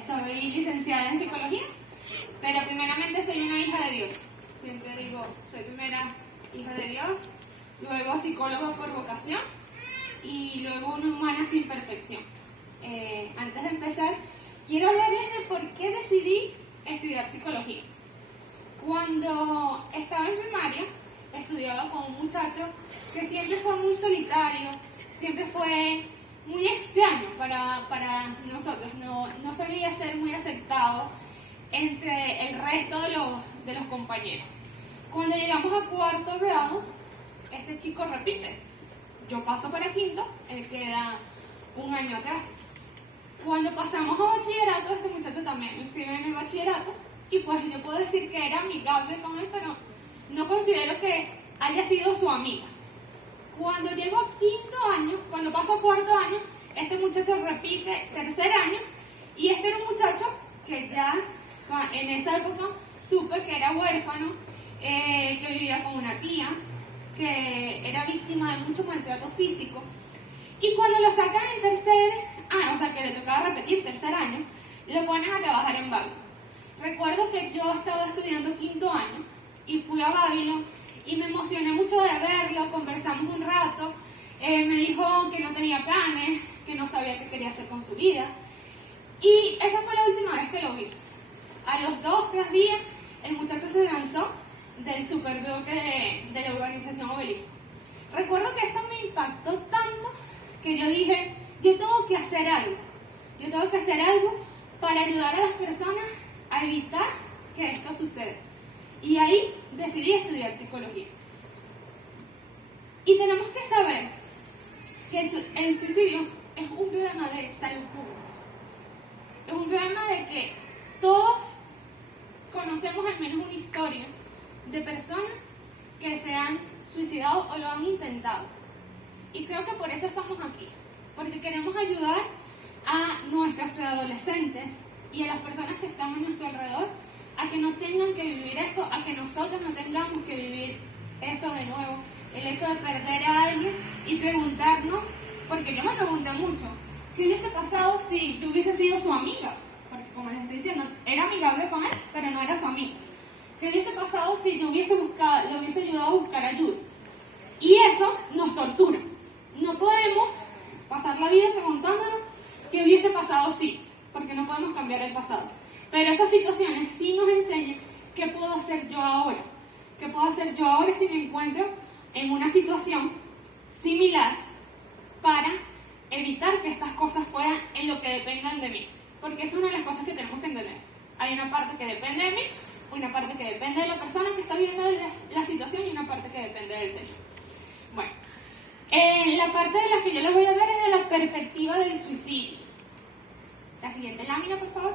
Soy licenciada en psicología, pero primeramente soy una hija de Dios. Siempre digo, soy primera hija de Dios, luego psicólogo por vocación y luego una humana sin perfección. Antes de empezar, quiero hablarles de por qué decidí estudiar psicología. Cuando estaba en primaria, estudiaba con un muchacho que siempre fue muy solitario, siempre fue muy extraño para nosotros, no solía ser muy aceptado entre el resto de los compañeros. Cuando llegamos a cuarto grado, este chico repite. Yo paso para quinto, él queda un año atrás. Cuando pasamos a bachillerato, este muchacho también me inscribe en el bachillerato, y pues yo puedo decir que era amigable con él, pero no considero que haya sido su amiga. Cuando llego a quinto año, cuando paso a cuarto año, este muchacho repite tercer año, y este era un muchacho que ya en esa época supe que era huérfano, que vivía con una tía, que era víctima de mucho maltrato físico. Y cuando lo sacan en tercer año, o sea que le tocaba repetir tercer año, lo ponen a trabajar en Babylon. Recuerdo que yo estaba estudiando quinto año y fui a Babylon y me emocioné mucho de verlo, conversamos un rato, me dijo que no tenía planes, que no sabía qué quería hacer con su vida. Y esa fue la última vez que lo vi. A los 2-3 días, el muchacho se lanzó del superbloque de la urbanización Obelisco. Recuerdo que eso me impactó tanto que yo dije, yo tengo que hacer algo para ayudar a las personas a evitar que esto suceda. Y ahí decidí estudiar psicología. Y tenemos que saber que el suicidio es un problema de salud pública. Es un problema de que todos conocemos al menos una historia de personas que se han suicidado o lo han intentado. Y creo que por eso estamos aquí, porque queremos ayudar a nuestros preadolescentes y a las personas que están a nuestro alrededor a que no tengan que vivir esto, a que nosotros no tengamos que vivir eso de nuevo. El hecho de perder a alguien y preguntarnos, porque yo me pregunté mucho, ¿qué hubiese pasado si yo hubiese sido su amiga? Porque como les estoy diciendo, era amigable con él, pero no era su amiga. ¿Qué hubiese pasado si le hubiese ayudado a buscar ayuda? Y eso nos tortura. No podemos pasar la vida preguntándonos qué hubiese pasado si, porque no podemos cambiar el pasado. Pero esas situaciones sí nos enseñan qué puedo hacer yo ahora. ¿Qué puedo hacer yo ahora si me encuentro en una situación similar para evitar que estas cosas puedan, en lo que dependan de mí? Porque es una de las cosas que tenemos que entender. Hay una parte que depende de mí, una parte que depende de la persona que está viviendo la situación y una parte que depende del Señor. Bueno, la parte de la que yo les voy a hablar es de la perspectiva del suicidio. La siguiente lámina, por favor.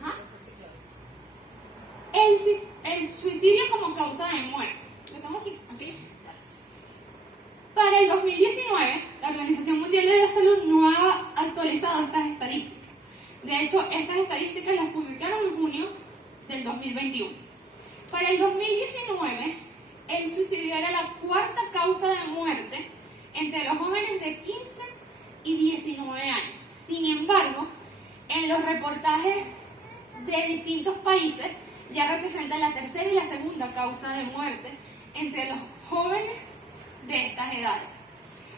Ajá. El suicidio como causa de muerte. ¿Lo tengo aquí? ¿Aquí? Para el 2019, la Organización Mundial de la Salud no ha actualizado estas estadísticas. De hecho, estas estadísticas las publicaron en junio del 2021. Para el 2019, el suicidio era la cuarta causa de muerte entre los jóvenes de 15 y 19 años. Sin embargo, en los reportajes de distintos países ya representa la tercera y la segunda causa de muerte entre los jóvenes de estas edades.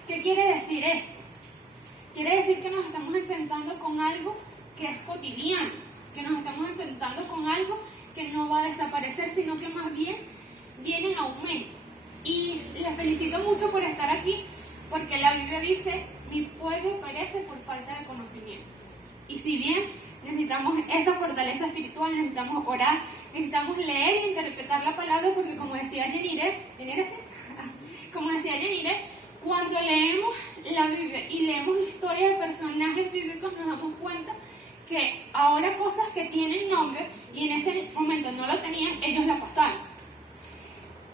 ¿Qué quiere decir esto? Quiere decir que nos estamos enfrentando con algo que es cotidiano, que nos estamos enfrentando con algo que no va a desaparecer, sino que más bien viene en aumento. Y les felicito mucho por estar aquí, porque la Biblia dice, mi pueblo perece por falta de conocimiento. Y si bien necesitamos esa fortaleza espiritual, necesitamos orar, necesitamos leer e interpretar la palabra, porque como decía Yenire, cuando leemos la Biblia y leemos historias de personajes bíblicos, nos damos cuenta que ahora cosas que tienen nombre y en ese momento no lo tenían, ellos la pasaron.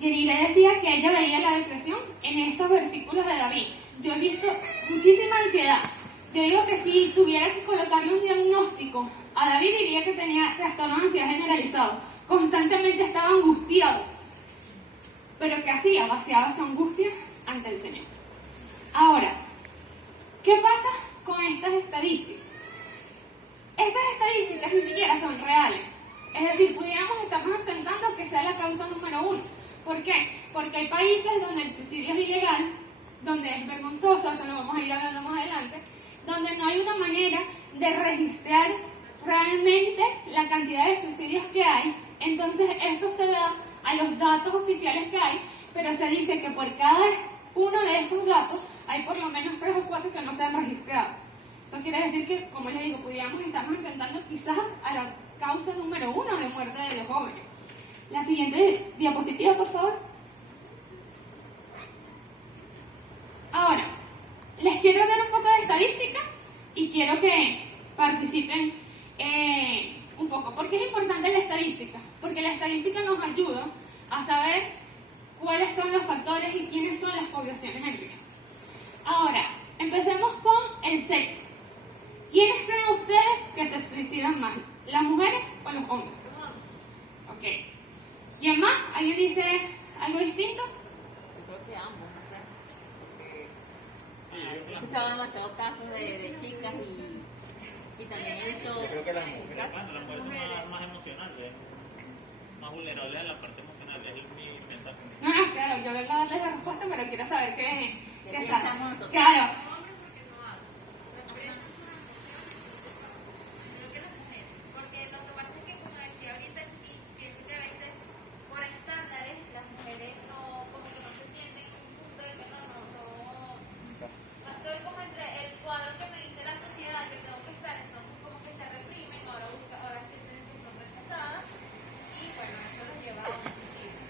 Yenire decía que ella veía la depresión en esos versículos de David. Yo he visto muchísima ansiedad. Yo digo que si tuviera que colocarle un diagnóstico a David, diría que tenía trastorno de ansiedad generalizado. Constantemente estaba angustiado. Pero ¿qué hacía? Vaciaba su angustia ante el Señor. Ahora, ¿qué pasa con estas estadísticas? Estas estadísticas ni siquiera son reales. Es decir, pudiéramos estarnos intentando que sea la causa número 1. ¿Por qué? Porque hay países donde el suicidio es ilegal, donde es vergonzoso, eso lo vamos a ir hablando más adelante, donde no hay una manera de registrar realmente la cantidad de suicidios que hay. Entonces esto se da a los datos oficiales que hay, pero se dice que por cada uno de estos datos hay por lo menos 3 o 4 que no se han registrado. Eso quiere decir que, como les digo, pudiéramos estarnos enfrentando quizás a la causa número 1 de muerte de los jóvenes. La siguiente diapositiva, por favor. Ahora, les quiero dar un poco de estadística y quiero que participen un poco. ¿Por qué es importante la estadística? Porque la estadística nos ayuda a saber cuáles son los factores y quiénes son las poblaciones en riesgo. Ahora, empecemos con el sexo. ¿Quiénes creen ustedes que se suicidan más? ¿Las mujeres o los hombres? Ok. ¿Quién más? ¿Alguien dice algo distinto? Yo creo que ambos, no sé. He escuchado demasiados casos de chicas y también he visto... Yo creo que las mujeres. Bueno, las mujeres son más emocionales, más vulnerables a la parte emocional, es mi mensaje. No, claro, yo vengo a darles la respuesta, pero quiero saber qué pensamos saben. nosotros? Claro. Porque lo que pasa es que, como decía ahorita, pienso que a veces por estándares las mujeres no, como que no se sienten en un punto de que no estoy como entre el cuadro que me dice la sociedad que tengo que estar, entonces como que se reprimen, ahora sienten que son rechazadas y bueno, eso los lleva a un suicidio.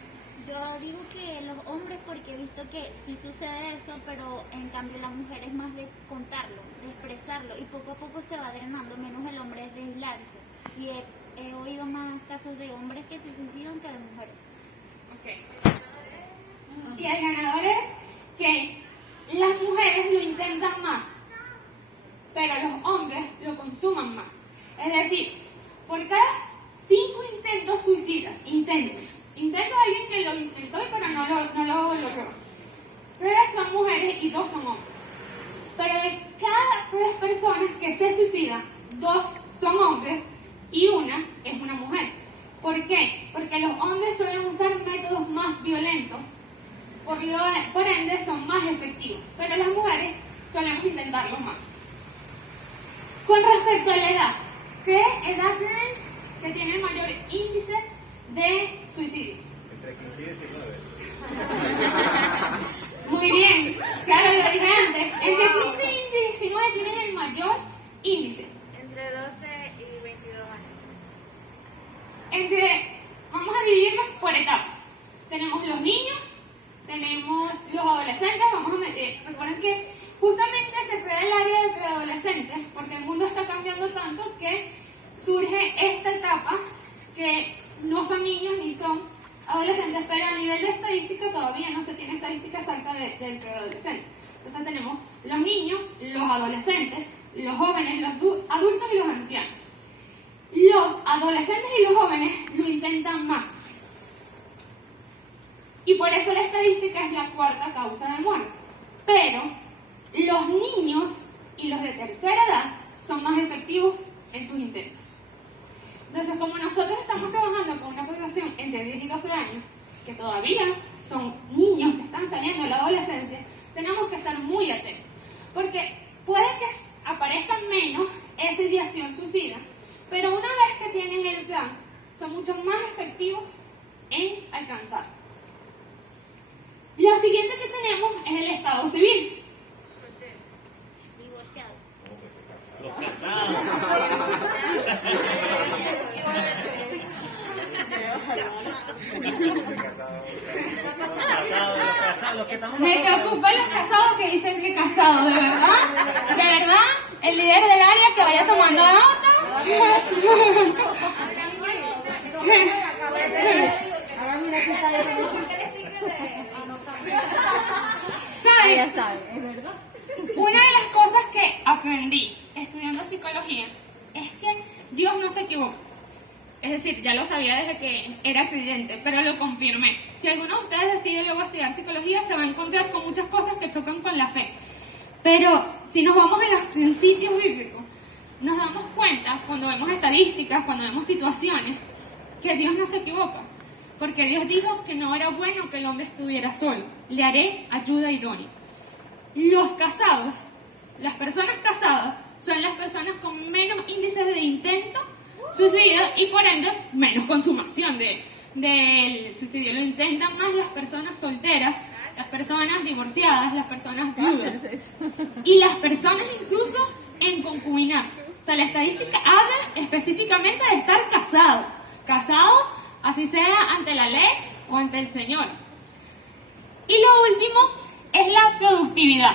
Yo digo que los hombres, porque he visto que sí sucede eso, pero en cambio la mujer es más de contarlo, de expresarlo, y poco a poco se va drenando, menos el hombre es de aislarse. Y he oído más casos de hombres que se suicidan que de mujeres. Ok. Y el ganador es que las mujeres lo intentan más, pero los hombres lo consuman más. Es decir, por cada 5 intentos suicidas, intentos alguien que lo intentó pero no lo logró. 3 son mujeres y 2 son hombres. Pero de cada 3 personas que se suicidan, 2 son hombres y 1 es una mujer. ¿Por qué? Porque los hombres suelen usar métodos más violentos, por ende son más efectivos, pero las mujeres solemos intentarlo más. Con respecto a la edad, ¿qué edad creen que tiene el mayor índice de suicidio? Entre 15 y 19. Muy bien, claro, lo dije antes. Entre 15 y 19 tienen el mayor índice. Entre 12 y 22 años. Vamos a dividirlos por etapas. Tenemos los niños, tenemos los adolescentes. Recuerden que justamente se crea el área de preadolescentes porque el mundo está cambiando tanto que surge esta etapa que no son niños ni son adolescentes, pero a nivel de estadística todavía no se tiene estadística exacta del preadolescente. Entonces tenemos los niños, los adolescentes, los jóvenes, los adultos y los ancianos. Los adolescentes y los jóvenes lo intentan más. Y por eso la estadística es la 4ª causa de muerte. Pero los niños y los de tercera edad son más efectivos en sus intentos. Entonces, como nosotros estamos trabajando con una población entre 10 y 12 años, que todavía son niños que están saliendo de la adolescencia, tenemos que estar muy atentos. Porque puede que aparezcan menos esa ideación suicida, pero una vez que tienen el plan, son mucho más efectivos en alcanzarlo. Lo siguiente que tenemos es el estado civil. Divorciado. Los casados. Los que estamos Me preocupan los casados que dicen que casados, ¿de verdad? ¿De verdad? El líder del área que vaya tomando nota. ¿Saben? Una de las cosas que aprendí estudiando psicología es que Dios no se equivoca. Es decir, ya lo sabía desde que era creyente, pero lo confirmé. Si alguno de ustedes decide luego estudiar psicología, se va a encontrar con muchas cosas que chocan con la fe. Pero si nos vamos a los principios bíblicos, nos damos damos cuenta, cuando vemos estadísticas, cuando vemos situaciones, que Dios no se equivoca. Porque Dios dijo que no era bueno que el hombre estuviera solo. Le haré ayuda idónea. Los casados, las personas casadas, son las personas con menos índices de intento, suicidio y por ende menos consumación del suicidio. Lo intentan más las personas solteras, las personas divorciadas, las personas viudas y las personas incluso en concubinato. O sea, la estadística habla específicamente de estar casado, así sea ante la ley o ante el Señor. Y lo último es la productividad.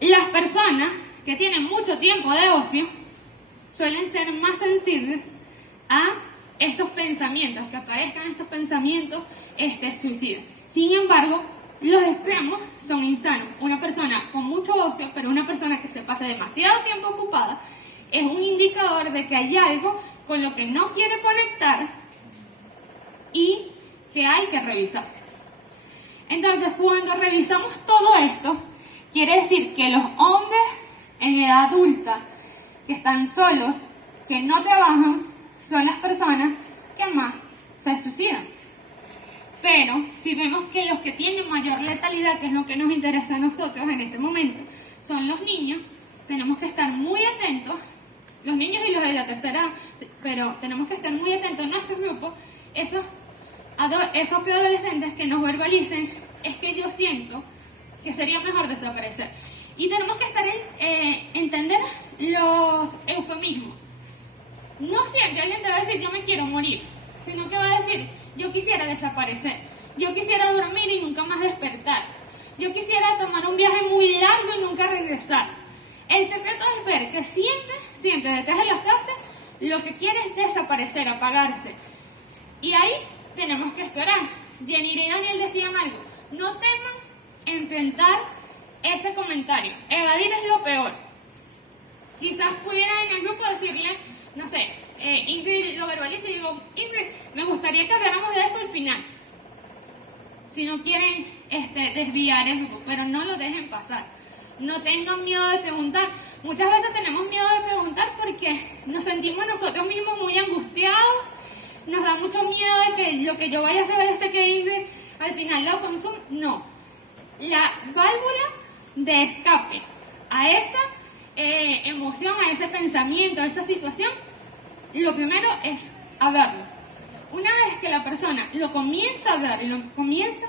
Las personas que tienen mucho tiempo de ocio suelen ser más sensibles a estos pensamientos, que aparezcan estos pensamientos suicidas. Sin embargo, los extremos son insanos. Una persona con mucho ocio, pero una persona que se pasa demasiado tiempo ocupada, es un indicador de que hay algo con lo que no quiere conectar y que hay que revisar. Entonces, cuando revisamos todo esto, quiere decir que los hombres en edad adulta que están solos, que no trabajan, son las personas que más se suicidan. Pero si vemos que los que tienen mayor letalidad, que es lo que nos interesa a nosotros en este momento, son los niños, tenemos que estar muy atentos, los niños y los de la tercera edad, pero tenemos que estar muy atentos en nuestro grupo, esos preadolescentes que nos verbalicen, es que yo siento que sería mejor desaparecer. Y tenemos que estar entender los eufemismos. No siempre alguien te va a decir yo me quiero morir, sino que va a decir yo quisiera desaparecer, yo quisiera dormir y nunca más despertar, yo quisiera tomar un viaje muy largo y nunca regresar. El secreto es ver que siempre detrás de las casas lo que quiere es desaparecer, apagarse. Y ahí tenemos que esperar. Jenny y Daniel decían algo, no teman enfrentar ese comentario, evadir es lo peor. Quizás pudiera en el grupo decirle, no sé, Ingrid lo verbaliza y digo, Ingrid, me gustaría que habláramos de eso al final. Si no quieren desviar el grupo, pero no lo dejen pasar. No tengan miedo de preguntar. Muchas veces tenemos miedo de preguntar porque nos sentimos nosotros mismos muy angustiados, nos da mucho miedo de que lo que yo vaya a hacer es que Ingrid al final lo consuma. No. La válvula de escape a esa emoción, a ese pensamiento, a esa situación, lo primero es a verlo. Una vez que la persona lo comienza a ver y lo comienza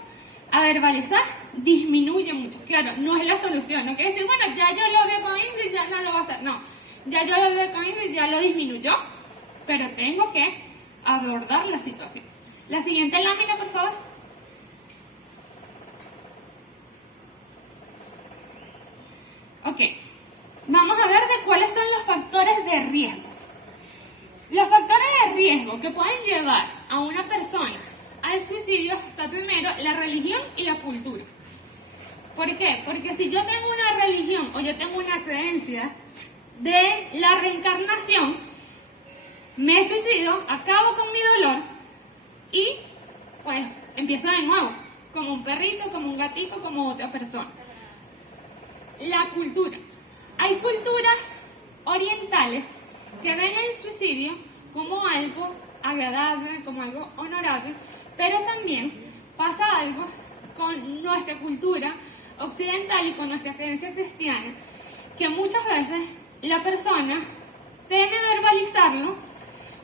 a verbalizar, disminuye mucho. Claro, no es la solución, no quiere decir, bueno, ya yo lo veo con Ingrid, ya no lo va a hacer. No, ya yo lo veo con Ingrid, ya lo disminuyó, pero tengo que abordar la situación. La siguiente lámina, por favor. Ok, vamos a ver de cuáles son los factores de riesgo. Los factores de riesgo que pueden llevar a una persona al suicidio está primero la religión y la cultura. ¿Por qué? Porque si yo tengo una religión o yo tengo una creencia de la reencarnación, me suicido, acabo con mi dolor y pues empiezo de nuevo, como un perrito, como un gatito, como otra persona. La cultura. Hay culturas orientales que ven el suicidio como algo agradable, como algo honorable, pero también pasa algo con nuestra cultura occidental y con nuestra creencia cristiana, que muchas veces la persona teme verbalizarlo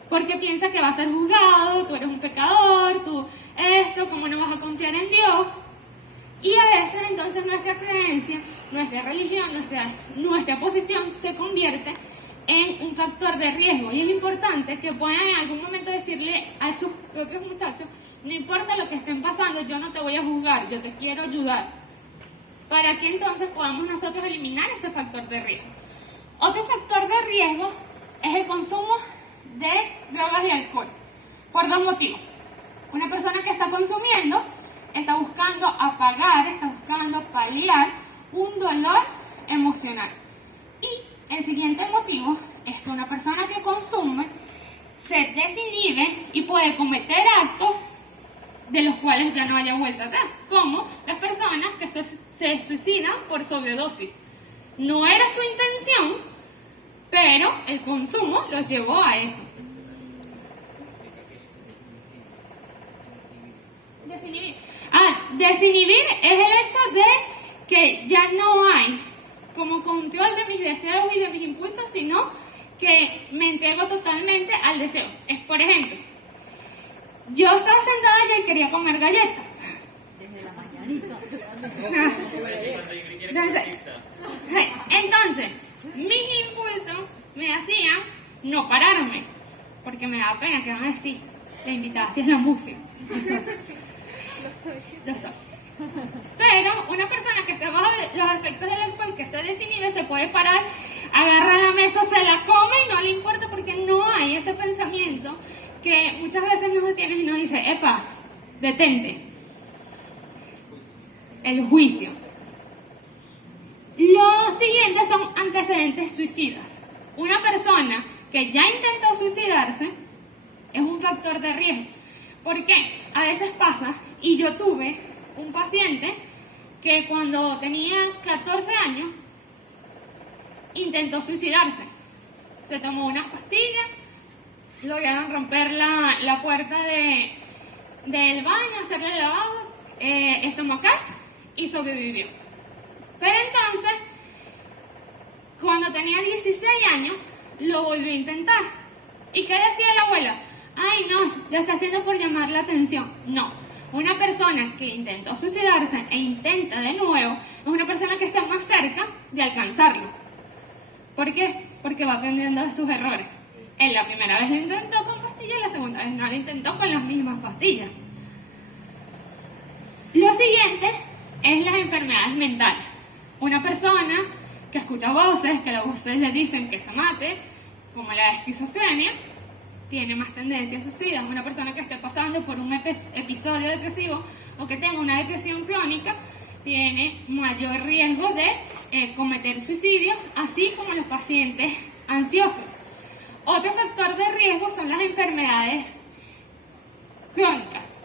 porque piensa que va a ser juzgado, tú eres un pecador, tú esto, ¿cómo no vas a confiar en Dios? Y a veces entonces nuestra creencia, nuestra religión, nuestra posición se convierte en un factor de riesgo. Y es importante que puedan en algún momento decirle a sus propios muchachos, no importa lo que estén pasando, yo no te voy a juzgar, yo te quiero ayudar. Para que entonces podamos nosotros eliminar ese factor de riesgo. Otro factor de riesgo es el consumo de drogas y alcohol. Por dos motivos. Una persona que está consumiendo está buscando apagar, está buscando paliar un dolor emocional. Y el siguiente motivo es que una persona que consume se desinhibe y puede cometer actos de los cuales ya no haya vuelta atrás, como las personas que se suicidan por sobredosis. No era su intención, intención, pero el consumo los llevó a eso. Desinhibir. Desinhibir es el hecho de que ya no hay como control de mis deseos y de mis impulsos, sino que me entrego totalmente al deseo. Es, por ejemplo, yo estaba sentada y quería comer galletas. Desde la mañanita. Entonces, mis impulsos me hacían no pararme, porque me daba pena que van a decir, la invitada si es la música. Lo soy. Pero una persona que esté bajo los efectos del alcohol, que se desinhibe, se puede parar, agarra la mesa, se la come y no le importa, porque no hay ese pensamiento que muchas veces nos detiene y nos dice, epa, detente. El juicio. Los siguientes son antecedentes suicidas. Una persona que ya intentó suicidarse es un factor de riesgo. ¿Por qué? A veces pasa, y yo tuve un paciente que cuando tenía 14 años intentó suicidarse. Se tomó unas pastillas, lograron romper la puerta del baño, hacerle el lavado estomacal y sobrevivió. Pero entonces, cuando tenía 16 años, lo volvió a intentar. ¿Y qué decía la abuela? Ay, no, lo está haciendo por llamar la atención. No. Una persona que intentó suicidarse e intenta de nuevo es una persona que está más cerca de alcanzarlo. ¿Por qué? Porque va aprendiendo de sus errores. Él la primera vez lo intentó con pastillas, la segunda vez no lo intentó con las mismas pastillas. Lo siguiente es las enfermedades mentales. Una persona que escucha voces, que las voces le dicen que se mate, como la esquizofrenia, tiene más tendencias suicidas. Una persona que esté pasando por un episodio depresivo o que tenga una depresión crónica tiene mayor riesgo de cometer suicidio, así como los pacientes ansiosos. Otro factor de riesgo son las enfermedades crónicas.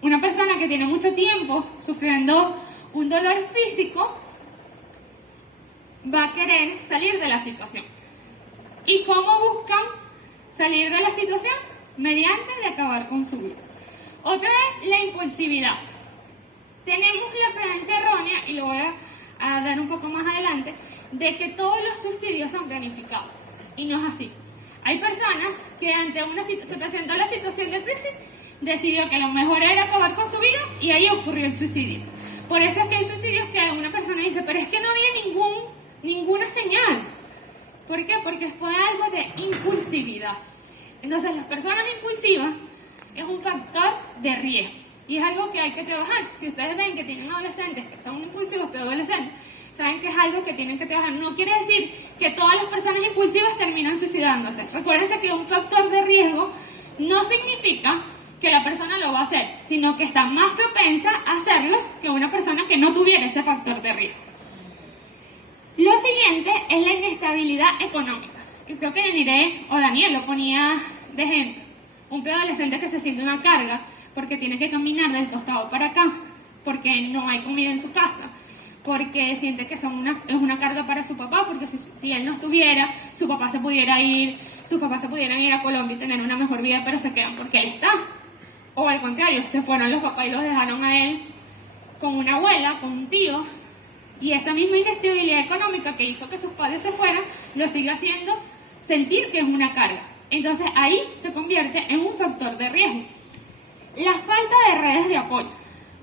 Una persona que tiene mucho tiempo sufriendo un dolor físico va a querer salir de la situación. ¿Y cómo buscan salir de la situación? Mediante de acabar con su vida. Otra es la impulsividad. Tenemos la creencia errónea, y lo voy a dar un poco más adelante, de que todos los suicidios son planificados. Y no es así. Hay personas que ante se presentó la situación de crisis, decidió que lo mejor era acabar con su vida y ahí ocurrió el suicidio. Por eso es que hay suicidios que una persona dice, pero es que no había ninguna señal. ¿Por qué? Porque fue algo de impulsividad. Entonces, las personas impulsivas es un factor de riesgo y es algo que hay que trabajar. Si ustedes ven que tienen adolescentes que son impulsivos, pero adolescentes, saben que es algo que tienen que trabajar. No quiere decir que todas las personas impulsivas terminan suicidándose. Recuérdense que un factor de riesgo no significa que la persona lo va a hacer, sino que está más propensa a hacerlo que una persona que no tuviera ese factor de riesgo. Lo siguiente es la inestabilidad económica. Y creo que Yanire o Daniel lo ponía de ejemplo. Un preadolescente que se siente una carga porque tiene que caminar del costado para acá, porque no hay comida en su casa, porque siente que es una carga para su papá, porque si él no estuviera, sus papás se pudieran ir a Colombia y tener una mejor vida, pero se quedan porque él está. O al contrario, se fueron los papás y los dejaron a él con una abuela, con un tío, y esa misma inestabilidad económica que hizo que sus padres se fueran, lo sigue haciendo sentir que es una carga. Entonces ahí se convierte en un factor de riesgo. La falta de redes de apoyo.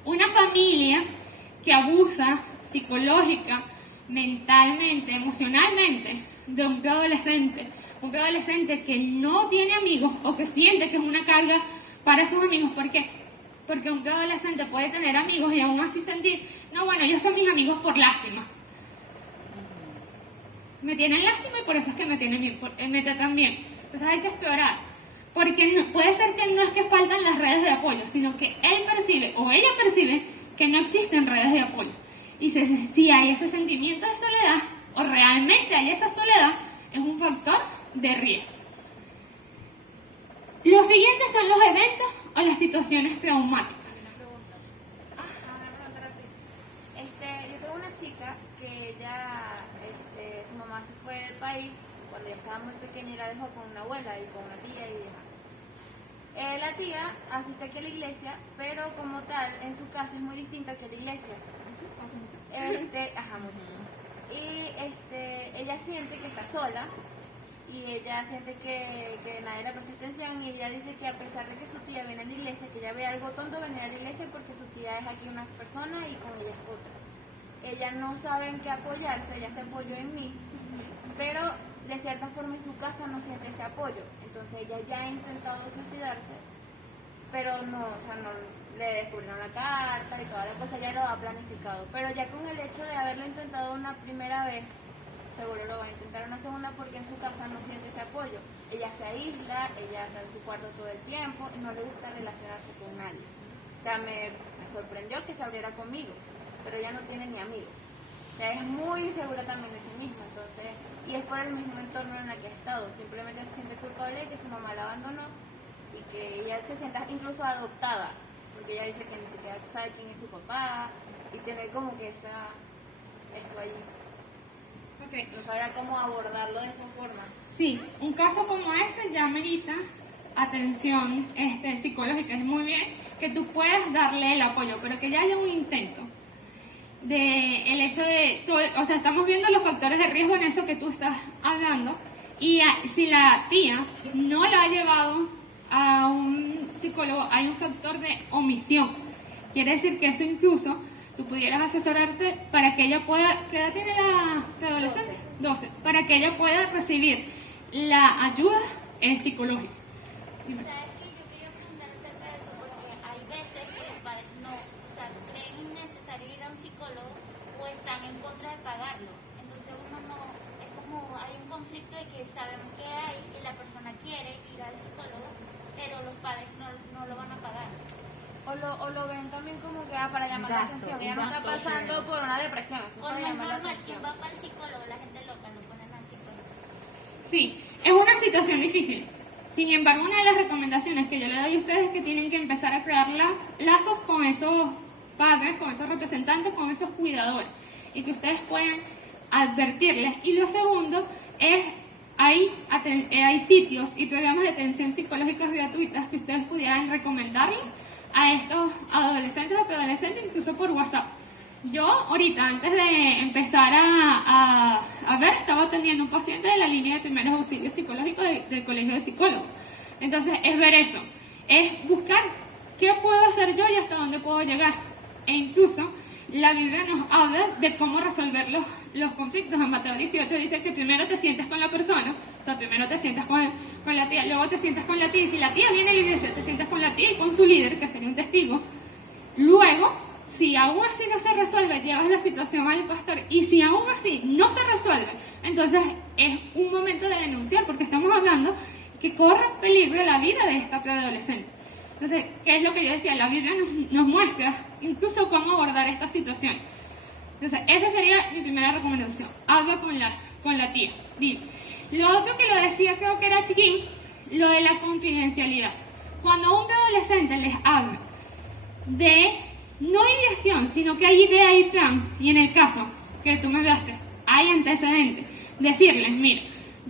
Una familia que abusa psicológica, mentalmente, emocionalmente de un preadolescente que no tiene amigos o que siente que es una carga para sus amigos. ¿Por qué? Porque un preadolescente puede tener amigos y aún así sentir, no, bueno, ellos son mis amigos por lástima. Me tienen lástima y por eso es que me tratan bien. Entonces hay que explorar. Porque puede ser que no es que faltan las redes de apoyo, sino que él percibe o ella percibe que no existen redes de apoyo. Y si hay ese sentimiento de soledad o realmente hay esa soledad, es un factor de riesgo. Los siguientes son los eventos o las situaciones traumáticas. Yo tengo una chica que ella, su mamá mamá se fue del país cuando ella estaba muy pequeña y la dejó con una abuela y con una tía y demás. La tía asiste aquí a la iglesia, pero como tal, en su casa es muy distinta que la iglesia. Muchísimo. Y ella siente que está sola y ella siente que nadie le presta atención y ella dice que a pesar de que su tía viene a la iglesia, que ella ve algo tonto venir a la iglesia porque su tía es aquí una persona y con ella es otra. Ella no sabe en qué apoyarse, ella se apoyó en mí, pero de cierta forma en su casa no siente ese apoyo. Entonces ella ya ha intentado suicidarse, pero no le descubrieron la carta y toda la cosa, ya lo ha planificado. Pero ya con el hecho de haberlo intentado una primera vez, seguro lo va a intentar una segunda porque en su casa no siente ese apoyo. Ella se aísla, ella está en su cuarto todo el tiempo y no le gusta relacionarse con nadie. O sea, me sorprendió que se abriera conmigo, pero ella no tiene ni amigos. O sea, es muy insegura también de sí misma, entonces, y es por el mismo entorno en el que ha estado. Simplemente se siente culpable de que su mamá la abandonó y que ella se sienta incluso adoptada, porque ella dice que ni siquiera sabe quién es su papá y tener como que eso allí. Okay. No sabrá cómo abordarlo de esa forma. Sí, un caso como ese ya merita atención psicológica. Es muy bien que tú puedas darle el apoyo, pero que ya haya un intento de el hecho de, o sea, estamos viendo los factores de riesgo en eso que tú estás hablando, y si la tía no lo ha llevado a un psicólogo, hay un factor de omisión. Quiere decir que eso incluso tú pudieras asesorarte para que ella pueda, ¿qué edad tiene la adolescente? 12, para que ella pueda recibir la ayuda psicológica. ¿Sabes qué? Yo quería preguntar acerca de eso porque hay veces que los padres no, o sea, creen innecesario ir a un psicólogo o están en contra de pagarlo. Entonces uno no, es como hay un conflicto de que sabemos que hay y la persona quiere ir al psicólogo, pero los padres no lo van a pagar. O lo ven también como que para llamar la atención. Ella no está pasando por una depresión. Eso es O para no es llamar la normal, atención. quien va para el psicólogo, la gente loca, no ponen al psicólogo. Sí, es una situación difícil. Sin embargo, una de las recomendaciones que yo le doy a ustedes es que tienen que empezar a crear lazos con esos padres, con esos representantes, con esos cuidadores, y que ustedes puedan advertirles. Y lo segundo es, hay sitios y programas de atención psicológicos gratuitas que ustedes pudieran recomendarle a estos adolescentes o preadolescentes, incluso por WhatsApp. Yo ahorita, antes de empezar a ver, estaba atendiendo a un paciente de la línea de primeros auxilios psicológicos del Colegio de Psicólogos. Entonces, es ver eso, es buscar qué puedo hacer yo y hasta dónde puedo llegar. E incluso, la Biblia nos habla de cómo resolver los conflictos. En Mateo 18 dice que primero te sientas con la persona, o sea, primero te sientas con la tía, luego te sientas con la tía, y si la tía viene a la iglesia, te sientas con la tía y con su líder, que sería un testigo. Luego, si aún así no se resuelve, llevas la situación al pastor, y si aún así no se resuelve, entonces es un momento de denunciar, porque estamos hablando que corre peligro la vida de esta preadolescente. Entonces, ¿qué es lo que yo decía? La Biblia nos muestra incluso cómo abordar esta situación. Entonces, esa sería mi primera recomendación. Habla con la tía. Bien. Lo otro que lo decía, creo que era Chiquín, lo de la confidencialidad. Cuando un adolescente les habla de no ideación, sino que hay idea y plan, y en el caso que tú me daste, hay antecedentes, decirles, mira,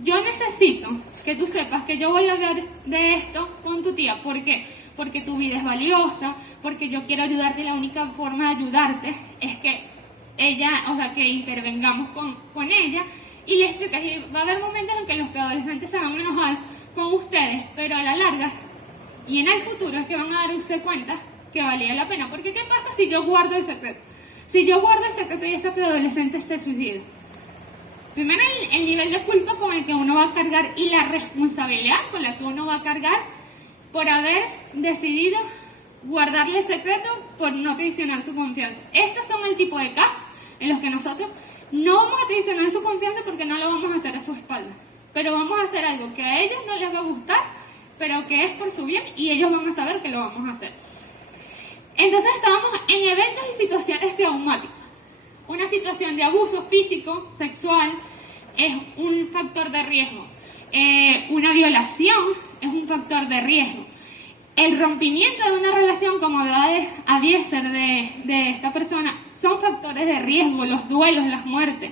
yo necesito que tú sepas que yo voy a hablar de esto con tu tía. ¿Por qué? Porque tu vida es valiosa, porque yo quiero ayudarte y la única forma de ayudarte es que ella, o sea, que intervengamos con ella y le explicas. Y va a haber momentos en que los adolescentes se van a enojar con ustedes, pero a la larga y en el futuro es que van a darse cuenta que valía la pena. Porque ¿qué pasa si yo guardo el secreto? Si yo guardo el secreto y ese adolescente se suicida. Primero el nivel de culpa con el que uno va a cargar y la responsabilidad con la que uno va a cargar por haber decidido guardarle el secreto por no traicionar su confianza. Estos son el tipo de casos en los que nosotros no vamos a traicionar su confianza porque no lo vamos a hacer a su espalda. Pero vamos a hacer algo que a ellos no les va a gustar, pero que es por su bien y ellos van a saber que lo vamos a hacer. Entonces estábamos en eventos y situaciones traumáticas. Una situación de abuso físico, sexual, es un factor de riesgo. Una violación es un factor de riesgo. El rompimiento de una relación, como hablaba de Abieser, de esta persona, son factores de riesgo, los duelos, las muertes.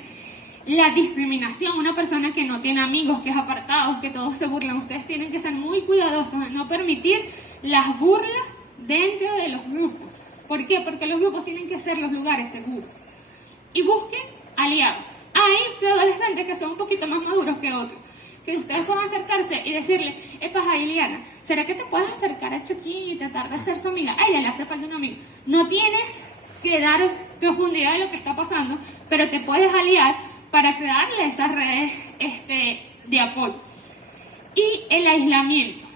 la discriminación, una persona que no tiene amigos, que es apartado, que todos se burlan. Ustedes tienen que ser muy cuidadosos de no permitir las burlas dentro de los grupos. ¿Por qué? Porque los grupos tienen que ser los lugares seguros. Y busquen aliados. Hay adolescentes que son un poquito más maduros que otros, que ustedes puedan acercarse y decirle, epa, Liliana, ¿será que te puedes acercar a Chucky y tratar de ser su amiga? A ella le hace falta un amigo. No tienes que dar profundidad de lo que está pasando, pero te puedes aliar para crearle esas redes de apoyo. Y el aislamiento.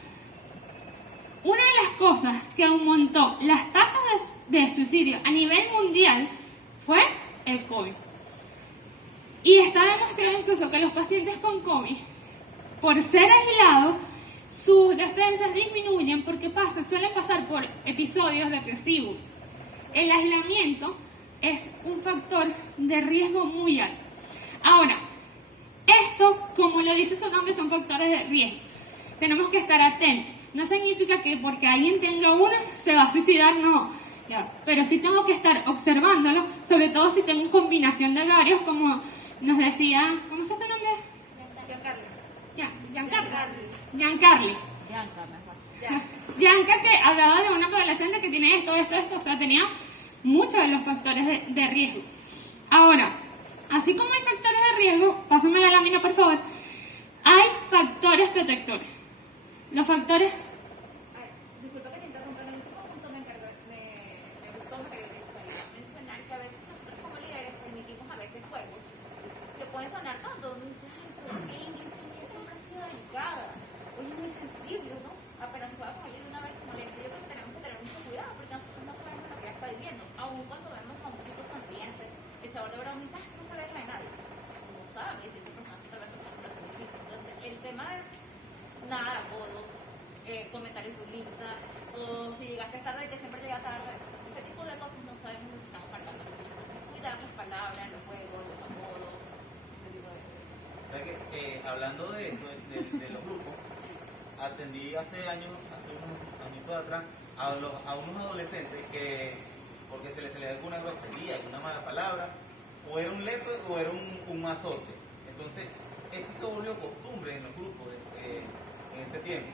Una de las cosas que aumentó las tasas de suicidio a nivel mundial fue el COVID. Y está demostrado incluso que los pacientes con COVID, por ser aislados, sus defensas disminuyen porque suelen pasar por episodios depresivos. El aislamiento es un factor de riesgo muy alto. Ahora, esto, como lo dice su nombre, son factores de riesgo. Tenemos que estar atentos. No significa que porque alguien tenga uno se va a suicidar, no. Ya. Pero sí tengo que estar observándolo, sobre todo si tengo combinación de varios, como nos decía, ¿cómo es que tu nombre? Giancarli. Gianca, que hablaba de una adolescente que tiene esto, o sea, tenía muchos de los factores de riesgo. Ahora, así como hay factores de riesgo, pásame la lámina por favor, hay factores protectores. Los factores... Disculpa que te interrumpa, en el último punto me gustó mencionar que a veces nosotros como líderes permitimos a veces juegos que pueden sonar tontos. Uno dice, ay, pero Ingrid siempre ha sido delicada, hoy es muy sensible, ¿no? Apenas se juega con ella de una vez molesta. Yo creo que tenemos que tener mucho cuidado porque nosotros no sabemos lo que ella está viviendo. Aún cuando vemos a un chico sonriente, el chaval de verdad dice, ay, no se deja de nadie. No sabe, si esta persona tal vez es una situación difícil. Entonces, el tema de nada de apodos, comentarios burlistas, o si llegaste tarde, que siempre llega tarde, ese tipo de cosas no sabemos lo que estamos marcando. Entonces, cuidar las palabras, los juegos, los apodos, ese tipo de cosas. O sea que, hablando de eso, de los grupos, atendí hace unos añitos atrás, a unos adolescentes que, porque se les salía alguna grosería, alguna mala palabra, o era un lepe o era un azote. Entonces, eso se volvió costumbre en los grupos en ese tiempo.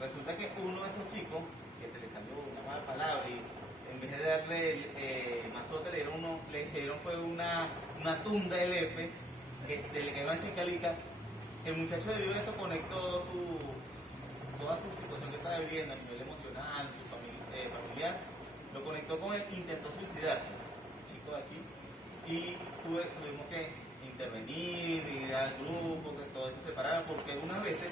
Resulta que uno de esos chicos, que se le salió una mala palabra y en vez de darle mazote, le dieron fue una tunda de lepe, le cayó una chicalica. El muchacho debido a eso conectó toda su situación que estaba viviendo a nivel emocional, su familiar, lo conectó con el que intentó suicidarse, el chico de aquí, y tuvimos que intervenir, ir al grupo, que todo esto se parara, porque algunas veces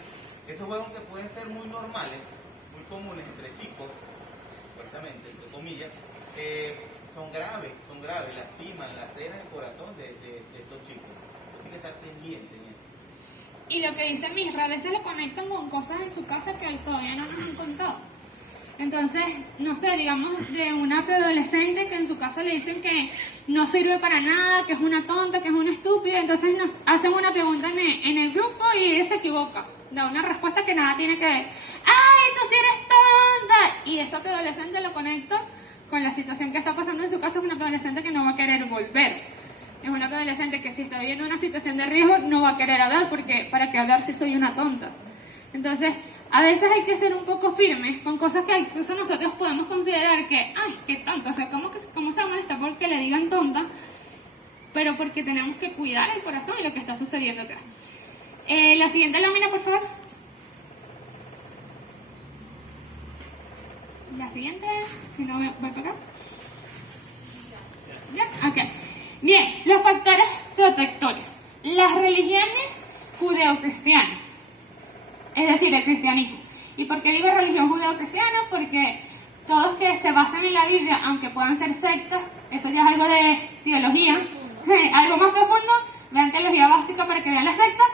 esos juegos que pueden ser muy normales, muy comunes entre chicos, supuestamente, entre comillas, son graves, lastiman, laceran el corazón de estos chicos. Así que estar pendiente en eso. Y lo que dice Misra, a veces lo conectan con cosas en su casa que todavía no nos han contado. Entonces, no sé, digamos, de una preadolescente que en su casa le dicen que no sirve para nada, que es una tonta, que es una estúpida, entonces nos hacen una pregunta en el grupo y ella se equivoca, da una respuesta que nada tiene que ver. ¡Ay, tú sí eres tonta! Y esa preadolescente lo conecta con la situación que está pasando en su casa. Es una preadolescente que no va a querer volver. Es una adolescente que si está viviendo una situación de riesgo no va a querer hablar porque ¿para qué hablar si soy una tonta? Entonces, a veces hay que ser un poco firmes con cosas que incluso nosotros podemos considerar que, ay, qué tonta, o sea, ¿cómo se molesta porque le digan tonta? Pero porque tenemos que cuidar el corazón y lo que está sucediendo acá. La siguiente lámina, por favor. La siguiente, si no voy para acá. ¿Ya? Ok. Bien, los factores protectores. Las religiones judeocristianas, es decir, el cristianismo. ¿Y por qué digo religión judeocristiana? Porque todos que se basan en la Biblia, aunque puedan ser sectas, eso ya es algo de teología, algo más profundo, vean teología básica para que vean las sectas,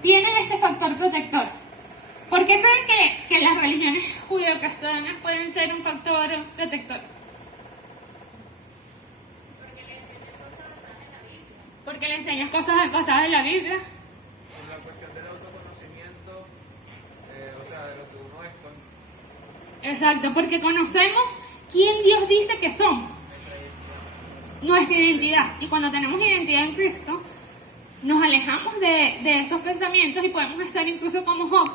tienen este factor protector. ¿Por qué creen que las religiones judeocristianas pueden ser un factor protector? Porque le enseñas cosas basadas en la Biblia. Por la cuestión del autoconocimiento, o sea, de lo que uno es. Exacto, porque conocemos quién Dios dice que somos. nuestra identidad. Y cuando tenemos identidad en Cristo, nos alejamos de esos pensamientos y podemos estar incluso como Job,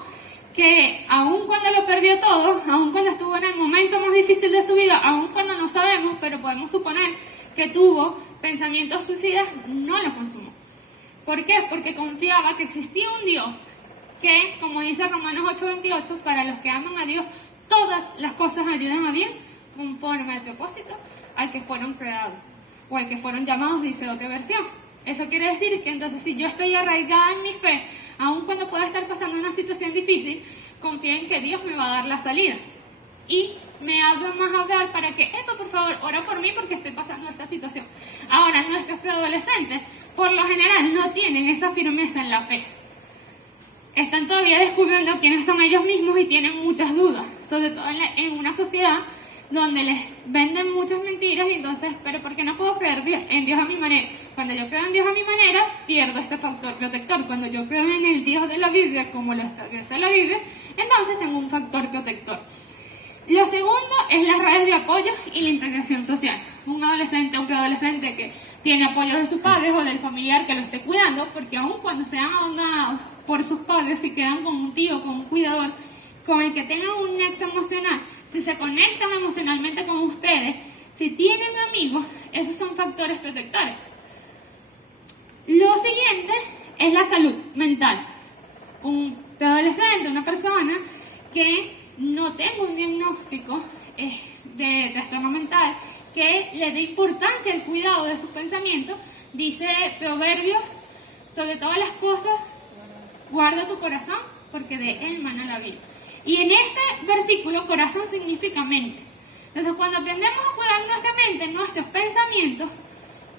que aun cuando lo perdió todo, aun cuando estuvo en el momento más difícil de su vida, aun cuando no sabemos, pero podemos suponer que tuvo pensamientos suicidas, no los consumó. ¿Por qué? Porque confiaba que existía un Dios que, como dice Romanos 8:28, para los que aman a Dios, todas las cosas ayudan a bien conforme al propósito al que fueron creados o al que fueron llamados, dice otra versión. Eso quiere decir que entonces si yo estoy arraigada en mi fe, aun cuando pueda estar pasando una situación difícil, confío en que Dios me va a dar la salida. Y me hago más hablar para que, por favor, ora por mí porque estoy pasando esta situación. Ahora, nuestros preadolescentes, por lo general, no tienen esa firmeza en la fe. Están todavía descubriendo quiénes son ellos mismos y tienen muchas dudas, sobre todo en una sociedad donde les venden muchas mentiras y entonces, pero ¿por qué no puedo creer en Dios a mi manera? Cuando yo creo en Dios a mi manera, pierdo este factor protector. Cuando yo creo en el Dios de la Biblia, como lo establece la Biblia, entonces tengo un factor protector. Lo segundo es las redes de apoyo y la integración social. Un adolescente o preadolescente que tiene apoyo de sus padres o del familiar que lo esté cuidando, porque aun cuando sean abandonados por sus padres, si quedan con un tío, con un cuidador, con el que tengan un nexo emocional, si se conectan emocionalmente con ustedes, si tienen amigos, esos son factores protectores. Lo siguiente es la salud mental. Un adolescente, una persona que no tenga un diagnóstico de trastorno mental, que le dé importancia al cuidado de sus pensamientos, dice Proverbios, sobre todas las cosas, guarda tu corazón, porque de él mana la vida. Y en ese versículo, corazón significa mente. Entonces, cuando aprendemos a cuidar nuestra mente, nuestros pensamientos,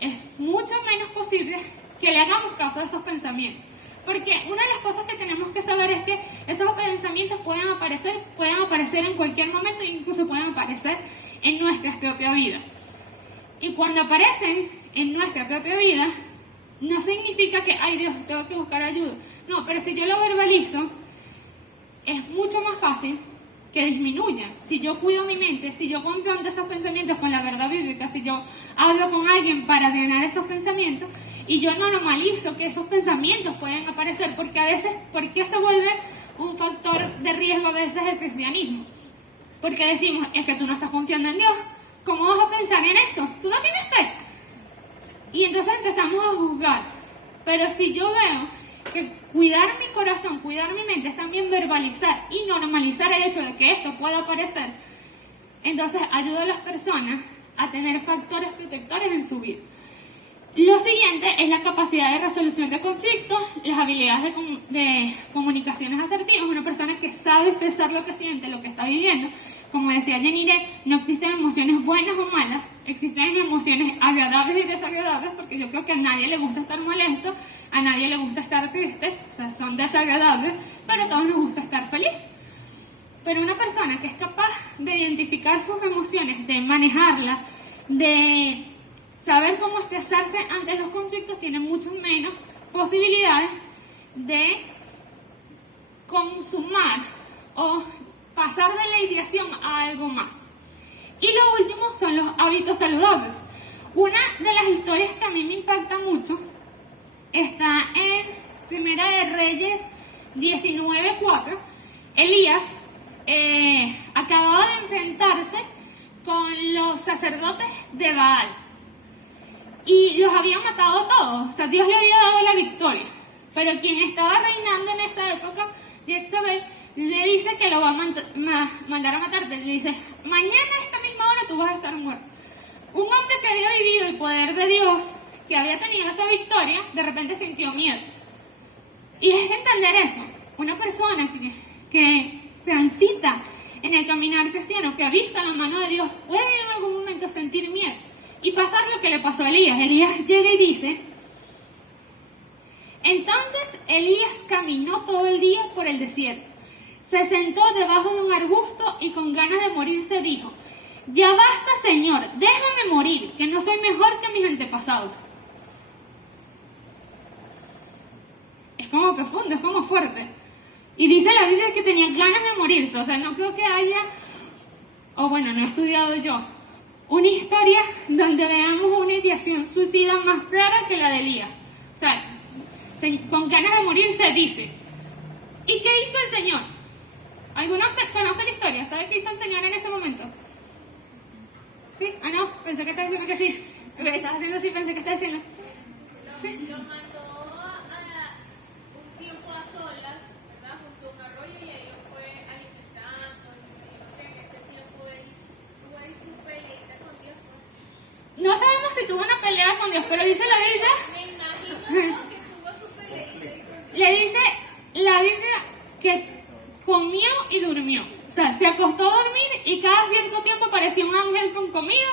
es mucho menos posible que le hagamos caso a esos pensamientos. Porque una de las cosas que tenemos que saber es que esos pensamientos pueden aparecer en cualquier momento e incluso pueden aparecer en nuestra propia vida. Y cuando aparecen en nuestra propia vida, no significa que, ay Dios, tengo que buscar ayuda. No, pero si yo lo verbalizo, es mucho más fácil que disminuya. Si yo cuido mi mente, si yo confronto esos pensamientos con la verdad bíblica, si yo hablo con alguien para drenar esos pensamientos, y yo normalizo que esos pensamientos pueden aparecer, porque a veces, ¿por qué se vuelve un factor de riesgo a veces el cristianismo? Porque decimos, es que tú no estás confiando en Dios, ¿cómo vas a pensar en eso? Tú no tienes fe. Y entonces empezamos a juzgar. Pero si yo veo que cuidar mi corazón, cuidar mi mente es también verbalizar y normalizar el hecho de que esto pueda aparecer, entonces ayuda a las personas a tener factores protectores en su vida. Lo siguiente es la capacidad de resolución de conflictos, las habilidades de comunicaciones asertivas. Una persona que sabe expresar lo que siente, lo que está viviendo. Como decía Yanire, no existen emociones buenas o malas, existen emociones agradables y desagradables, porque yo creo que a nadie le gusta estar molesto, a nadie le gusta estar triste, o sea, son desagradables, pero a todos nos gusta estar feliz. Pero una persona que es capaz de identificar sus emociones, de manejarlas, de saber cómo expresarse ante los conflictos, tiene mucho menos posibilidades de consumar o pasar de la ideación a algo más. Y lo último son los hábitos saludables. Una de las historias que a mí me impacta mucho está en Primera de Reyes 19:4. Elías acababa de enfrentarse con los sacerdotes de Baal y los habían matado a todos. O sea, Dios le había dado la victoria, pero quien estaba reinando en esa época, Jezabel, le dice que lo va a mandar a matarte. Le dice, mañana a esta misma hora tú vas a estar muerto. Un hombre que había vivido el poder de Dios, que había tenido esa victoria, de repente sintió miedo. Y es entender eso. Una persona que transita en el caminar cristiano, que ha visto la mano de Dios, puede en algún momento sentir miedo. Y pasar lo que le pasó a Elías. Elías llega y dice, entonces Elías caminó todo el día por el desierto. Se sentó debajo de un arbusto y con ganas de morirse dijo, ya basta, Señor, déjame morir, que no soy mejor que mis antepasados. Es como profundo, es como fuerte. Y dice la Biblia que tenía ganas de morirse, o sea, no creo que haya, o bueno, no he estudiado yo, una historia donde veamos una ideación suicida más clara que la de Elías. O sea, con ganas de morir se dice. ¿Y qué hizo el Señor? ¿Algunos conocen la historia? ¿Sabe qué hizo el Señor en ese momento? ¿Sí? Ah, no, pensé que estaba diciendo que sí. Pero estás haciendo así, pensé que estaba diciendo. ¿Sí? Lo mandó a un tiempo a solas, ¿verdad? Junto a un arroyo y ahí lo fue alimentando. Y dijo que en ese tiempo él tuvo ahí su peleita con Dios. No sabemos si tuvo una pelea con Dios, pero dice la Biblia, Me imagino ¿no? que tuvo su peleita con Dios. le dice la Biblia que comió y durmió. O sea, se acostó a dormir y cada cierto tiempo aparecía un ángel con comida,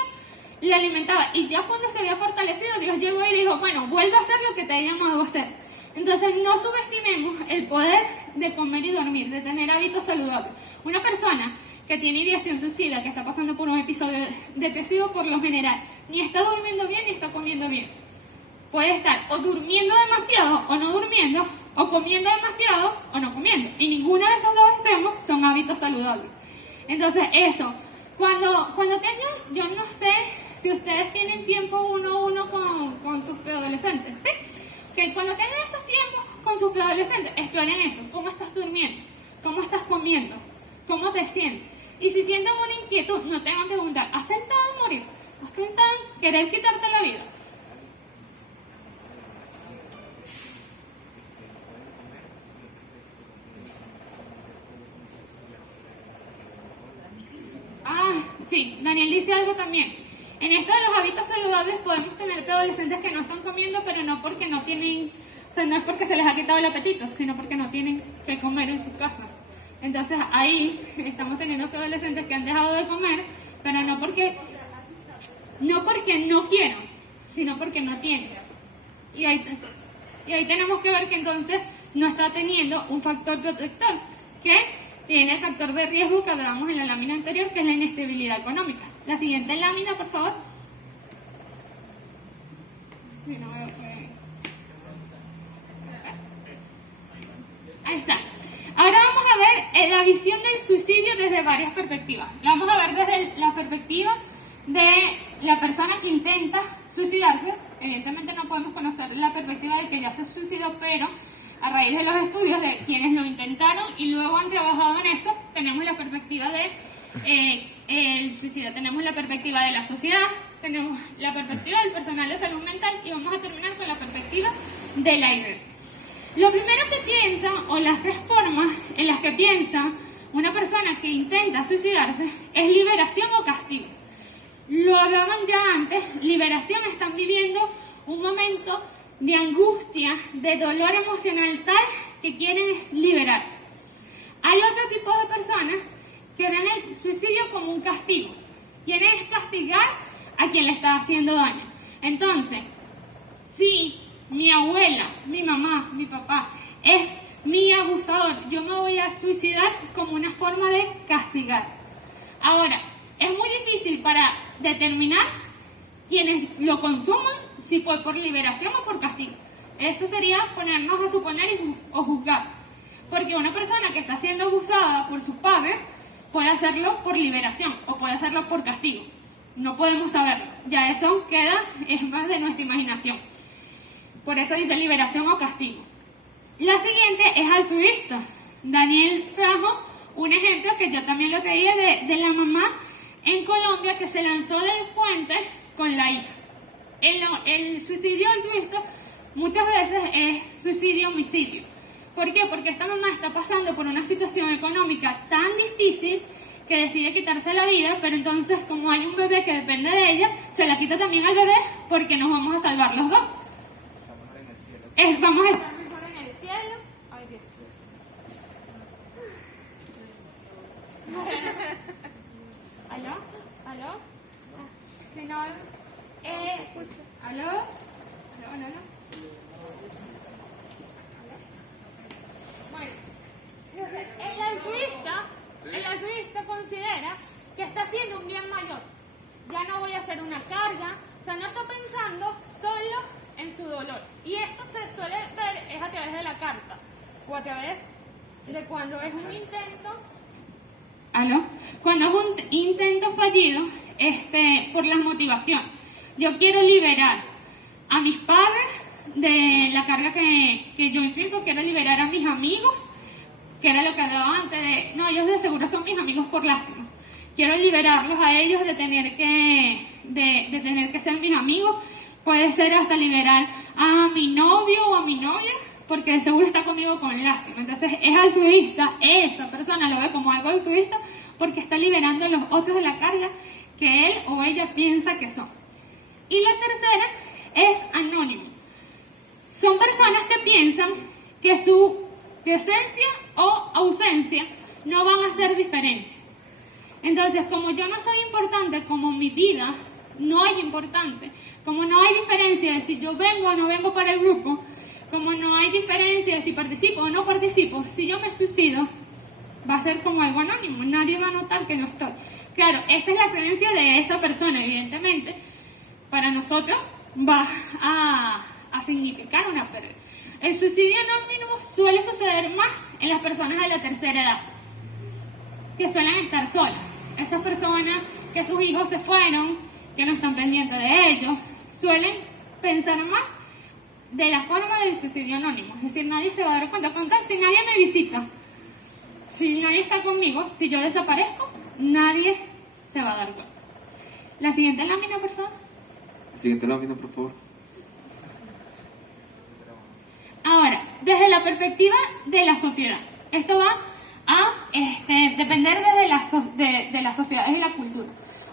le alimentaba. Y ya cuando se había fortalecido, Dios llegó y le dijo, bueno, vuelve a hacer lo que te he llamado a hacer. Entonces, no subestimemos el poder de comer y dormir, de tener hábitos saludables. Una persona que tiene ideación suicida, que está pasando por un episodio depresivo por lo general, ni está durmiendo bien ni está comiendo bien. Puede estar o durmiendo demasiado o no durmiendo, o comiendo demasiado o no comiendo. Y ninguno de esos dos extremos son hábitos saludables. Entonces, eso, cuando tengan, yo no sé si ustedes tienen tiempo uno a uno con sus preadolescentes, ¿sí? Que cuando tengan esos tiempos con sus preadolescentes, exploren eso. ¿Cómo estás durmiendo? ¿Cómo estás comiendo? ¿Cómo te sientes? Y si sienten una inquietud, no tengan que preguntar, ¿has pensado en morir? ¿Has pensado en querer quitarte la vida? Ah, sí, Daniel dice algo también. En esto de los hábitos saludables podemos tener preadolescentes que no están comiendo, pero no porque no tienen, o sea, no es porque se les ha quitado el apetito, sino porque no tienen que comer en su casa. Entonces ahí estamos teniendo preadolescentes que han dejado de comer, pero no porque no quieran, sino porque no tienen. Y ahí tenemos que ver que entonces no está teniendo un factor protector, que tiene el factor de riesgo que hablábamos en la lámina anterior, que es la inestabilidad económica. La siguiente lámina, por favor. Sí, no veo que... Ahí está. Ahora vamos a ver la visión del suicidio desde varias perspectivas. La vamos a ver desde la perspectiva de la persona que intenta suicidarse. Evidentemente no podemos conocer la perspectiva del que ya se suicidó, pero a raíz de los estudios de quienes lo intentaron y luego han trabajado en eso, tenemos la perspectiva de el suicidio, tenemos la perspectiva de la sociedad, tenemos la perspectiva del personal de salud mental y vamos a terminar con la perspectiva de la iglesia. Lo primero que piensa, o las tres formas en las que piensa una persona que intenta suicidarse, es liberación o castigo. Lo hablaban ya antes, liberación, están viviendo un momento de angustia, de dolor emocional tal que quieren liberarse. Hay otro tipo de personas que ven el suicidio como un castigo. Quieren castigar a quien le está haciendo daño. Entonces, si mi abuela, mi mamá, mi papá es mi abusador, yo me voy a suicidar como una forma de castigar. Ahora, es muy difícil para determinar quienes lo consuman, si fue por liberación o por castigo. Eso sería ponernos a suponer o juzgar. Porque una persona que está siendo abusada por su padre puede hacerlo por liberación o puede hacerlo por castigo. No podemos saberlo. Ya eso queda, es más de nuestra imaginación. Por eso dice liberación o castigo. La siguiente es altruista. Daniel trajo un ejemplo que yo también lo traía de la mamá en Colombia que se lanzó del puente con la hija. El suicidio altruista muchas veces es suicidio-homicidio. ¿Por qué? Porque esta mamá está pasando por una situación económica tan difícil que decide quitarse la vida, pero entonces como hay un bebé que depende de ella, se la quita también al bebé porque nos vamos a salvar los dos. Vamos a estar mejor en el cielo. Ay, Dios. ¿Aló? ¿Aló? Si no, ¿aló? ¿Aló? ¿Aló? Bueno, entonces, el altruista considera que está haciendo un bien mayor. Ya no voy a hacer una carga, o sea, no está pensando solo en su dolor. Y esto se suele ver es a través de la carta, o a través de cuando es un intento. ¿Aló? Cuando es un intento fallido, por las motivaciones. Yo quiero liberar a mis padres de la carga que yo implico, quiero liberar a mis amigos, que era lo que hablaba antes de, no, ellos de seguro son mis amigos por lástima. Quiero liberarlos a ellos de tener que ser mis amigos. Puede ser hasta liberar a mi novio o a mi novia, porque de seguro está conmigo con lástima. Entonces es altruista, esa persona lo ve como algo altruista porque está liberando a los otros de la carga que él o ella piensa que son. Y la tercera es anónimo. Son personas que piensan que su presencia o ausencia no van a hacer diferencia. Entonces, como yo no soy importante, como mi vida no es importante, como no hay diferencia de si yo vengo o no vengo para el grupo, como no hay diferencia de si participo o no participo, si yo me suicido, va a ser como algo anónimo, nadie va a notar que no estoy. Claro, esta es la creencia de esa persona, evidentemente, para nosotros va a significar una pérdida. El suicidio anónimo suele suceder más en las personas de la tercera edad, que suelen estar solas. Esas personas que sus hijos se fueron, que no están pendientes de ellos, suelen pensar más de la forma del suicidio anónimo. Es decir, nadie se va a dar cuenta. Con tal, si nadie me visita, si nadie está conmigo, si yo desaparezco, nadie se va a dar cuenta. La siguiente lámina, por favor. Siguiente lámina, por favor. Ahora, desde la perspectiva de la sociedad, esto va a depender de las sociedades y la cultura.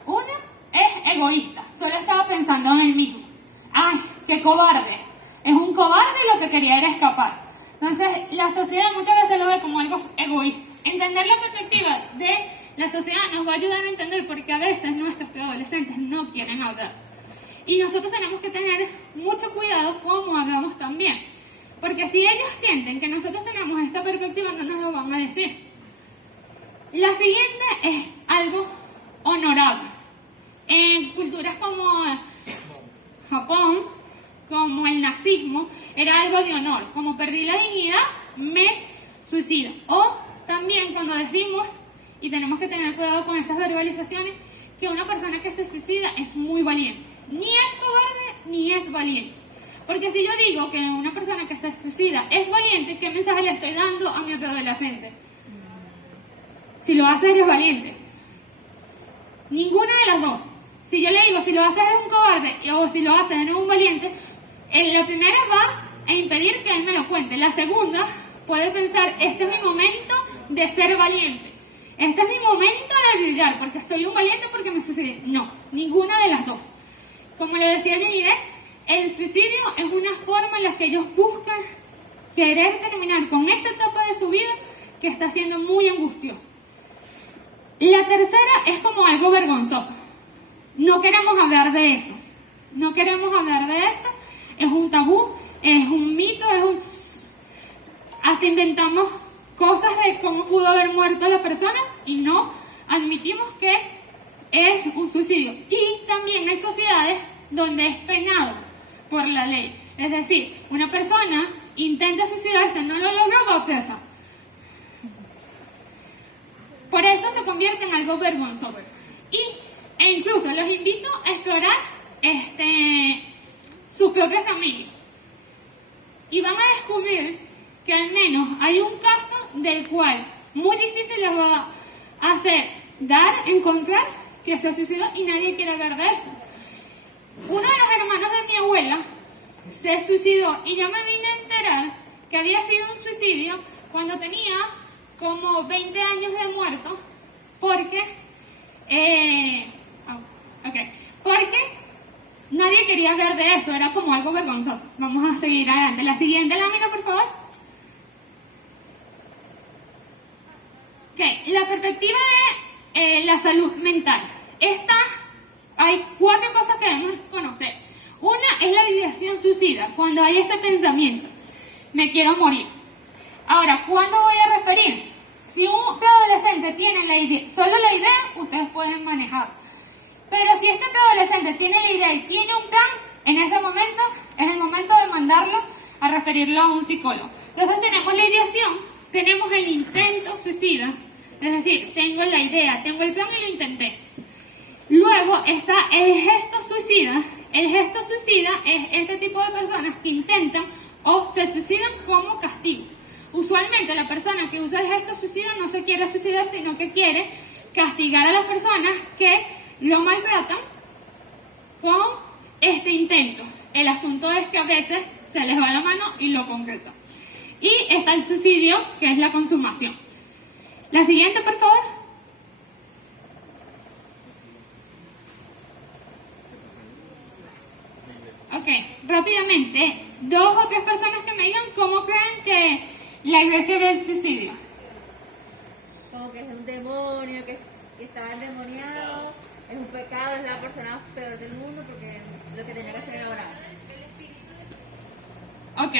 Una es egoísta, solo estaba pensando en él mismo. ¡Ay, qué cobarde! Es un cobarde y lo que quería era escapar. Entonces, la sociedad muchas veces lo ve como algo egoísta. Entender la perspectiva de la sociedad nos va a ayudar a entender por qué a veces nuestros adolescentes no quieren hablar. Y nosotros tenemos que tener mucho cuidado cómo hablamos también. Porque si ellos sienten que nosotros tenemos esta perspectiva, no nos lo van a decir. La siguiente es algo honorable. En culturas como Japón, como el nazismo, era algo de honor. Como perdí la dignidad, me suicido. O también cuando decimos, y tenemos que tener cuidado con esas verbalizaciones, que una persona que se suicida es muy valiente. Ni es cobarde, ni es valiente. Porque si yo digo que una persona que se suicida es valiente, ¿qué mensaje le estoy dando a mi adolescente? Si lo hace, eres valiente. Ninguna de las dos. Si yo le digo, si lo haces eres un cobarde, o si lo haces eres un valiente, la primera va a impedir que él me lo cuente. La segunda puede pensar, este es mi momento de ser valiente. Este es mi momento de brillar, porque soy un valiente porque me suicidé. No, ninguna de las dos. Como le decía Jenny, el suicidio es una forma en la que ellos buscan querer terminar con esa etapa de su vida que está siendo muy angustiosa. La tercera es como algo vergonzoso. No queremos hablar de eso. No queremos hablar de eso. Es un tabú, es un mito, hasta inventamos cosas de cómo pudo haber muerto la persona y no admitimos que es un suicidio. Y también hay sociedades donde es penado por la ley. Es decir, una persona intenta suicidarse, no lo logra, va presa. Por eso se convierte en algo vergonzoso. E incluso los invito a explorar sus propias familias. Y van a descubrir que al menos hay un caso del cual muy difícil les va a hacer encontrar que se suicidó y nadie quiere hablar de eso. Uno de los hermanos de mi abuela se suicidó y yo me vine a enterar que había sido un suicidio cuando tenía como 20 años de muerto porque nadie quería hablar de eso, era como algo vergonzoso. Vamos a seguir adelante. La siguiente lámina, por favor. La perspectiva de la salud mental. Hay 4 cosas que debemos conocer. Una es la ideación suicida, cuando hay ese pensamiento, me quiero morir. Ahora, ¿cuándo voy a referir? Si un preadolescente tiene solo la idea, ustedes pueden manejar. Pero si este preadolescente tiene la idea y tiene un plan, en ese momento es el momento de mandarlo a referirlo a un psicólogo. Entonces tenemos la ideación, tenemos el intento suicida, es decir, tengo la idea, tengo el plan y lo intenté. Luego está el gesto suicida. El gesto suicida es este tipo de personas que intentan o se suicidan como castigo. Usualmente la persona que usa el gesto suicida no se quiere suicidar, sino que quiere castigar a las personas que lo maltratan con este intento. El asunto es que a veces se les va la mano y lo concretan. Y está el suicidio, que es la consumación. La siguiente, por favor. Ok, rápidamente, 2 o 3 personas que me digan cómo creen que la iglesia ve el suicidio. Como que es un demonio, que está endemoniado, es un pecado, es la persona peor del mundo porque lo que tenía que hacer era orar. Ok,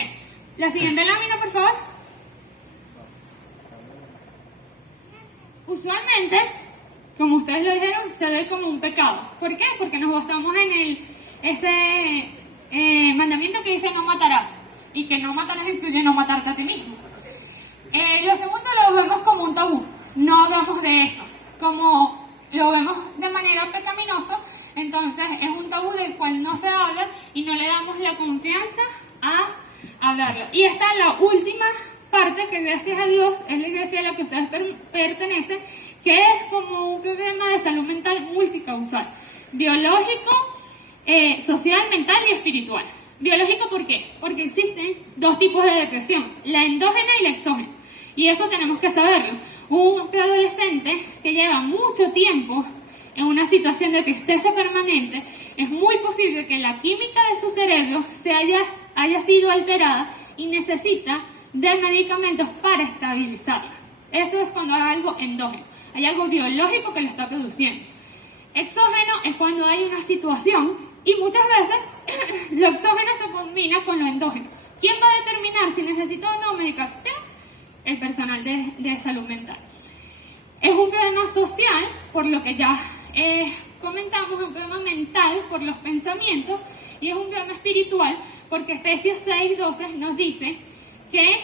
la siguiente lámina, por favor. Usualmente, como ustedes lo dijeron, se ve como un pecado. ¿Por qué? Porque nos basamos en ese mandamiento que dice no matarás, y que no matarás incluye no matarte a ti mismo. Lo segundo lo vemos como un tabú, no hablamos de eso. Como lo vemos de manera pecaminosa, entonces es un tabú del cual no se habla y no le damos la confianza a hablarlo. Y está la última parte, que gracias a Dios es la iglesia a la que ustedes pertenecen, que es como un problema de salud mental multicausal, biológico, social, mental y espiritual. Biológico, ¿por qué? Porque existen 2 tipos de depresión, la endógena y la exógena. Y eso tenemos que saberlo. Un preadolescente que lleva mucho tiempo en una situación de tristeza permanente, es muy posible que la química de su cerebro haya sido alterada y necesita de medicamentos para estabilizarla. Eso es cuando hay algo endógeno, hay algo biológico que lo está produciendo. Exógeno es cuando hay una situación y muchas veces lo exógeno se combina con lo endógeno. ¿Quién va a determinar si necesita o no medicación? El personal de salud mental. Es un problema social, por lo que ya comentamos, un problema mental por los pensamientos, y es un problema espiritual porque Efesios 6:12 nos dice que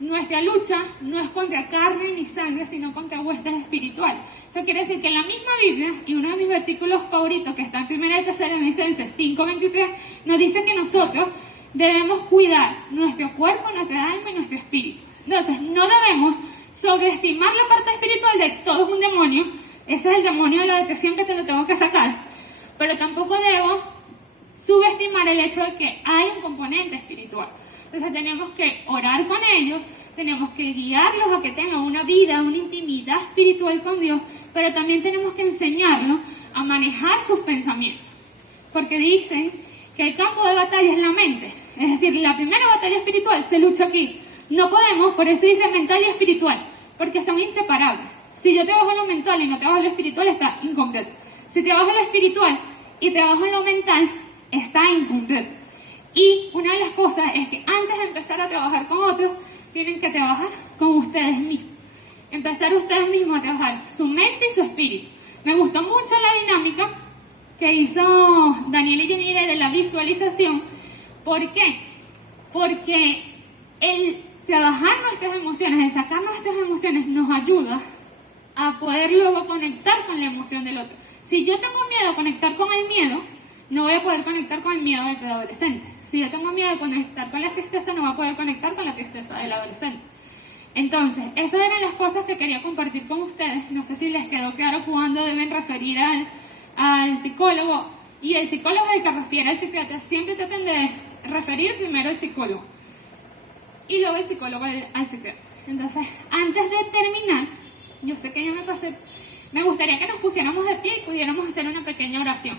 nuestra lucha no es contra carne ni sangre, sino contra huestes espirituales. Eso quiere decir que en la misma Biblia, y uno de mis versículos favoritos, que está en 1 Tesalonicenses 5:23, nos dice que nosotros debemos cuidar nuestro cuerpo, nuestra alma y nuestro espíritu. Entonces, no debemos sobreestimar la parte espiritual de todo es un demonio. Ese es el demonio de la depresión que te lo tengo que sacar. Pero tampoco debo subestimar el hecho de que hay un componente espiritual. Entonces tenemos que orar con ellos, tenemos que guiarlos a que tengan una vida, una intimidad espiritual con Dios, pero también tenemos que enseñarlos a manejar sus pensamientos. Porque dicen que el campo de batalla es la mente. Es decir, la primera batalla espiritual se lucha aquí. No podemos, por eso dice mental y espiritual, porque son inseparables. Si yo trabajo en lo mental y no trabajo en lo espiritual, está incompleto. Si trabajo en lo espiritual y trabajo en lo mental, está incompleto. Y una de las cosas es que antes de empezar a trabajar con otros, tienen que trabajar con ustedes mismos. Empezar ustedes mismos a trabajar su mente y su espíritu. Me gustó mucho la dinámica que hizo Daniel y Jenny de la visualización. ¿Por qué? Porque el trabajar nuestras emociones, el sacar nuestras emociones, nos ayuda a poder luego conectar con la emoción del otro. Si yo tengo miedo a conectar con el miedo, no voy a poder conectar con el miedo del adolescente. Si yo tengo miedo de conectar con la tristeza, no voy a poder conectar con la tristeza del adolescente. Entonces, esas eran las cosas que quería compartir con ustedes. No sé si les quedó claro cuándo deben referir al psicólogo. Y el psicólogo es el que refiere al psiquiatra. Siempre traten de referir primero al psicólogo y luego el psicólogo al psiquiatra. Entonces, antes de terminar, yo sé que ya me pasé, me gustaría que nos pusiéramos de pie y pudiéramos hacer una pequeña oración.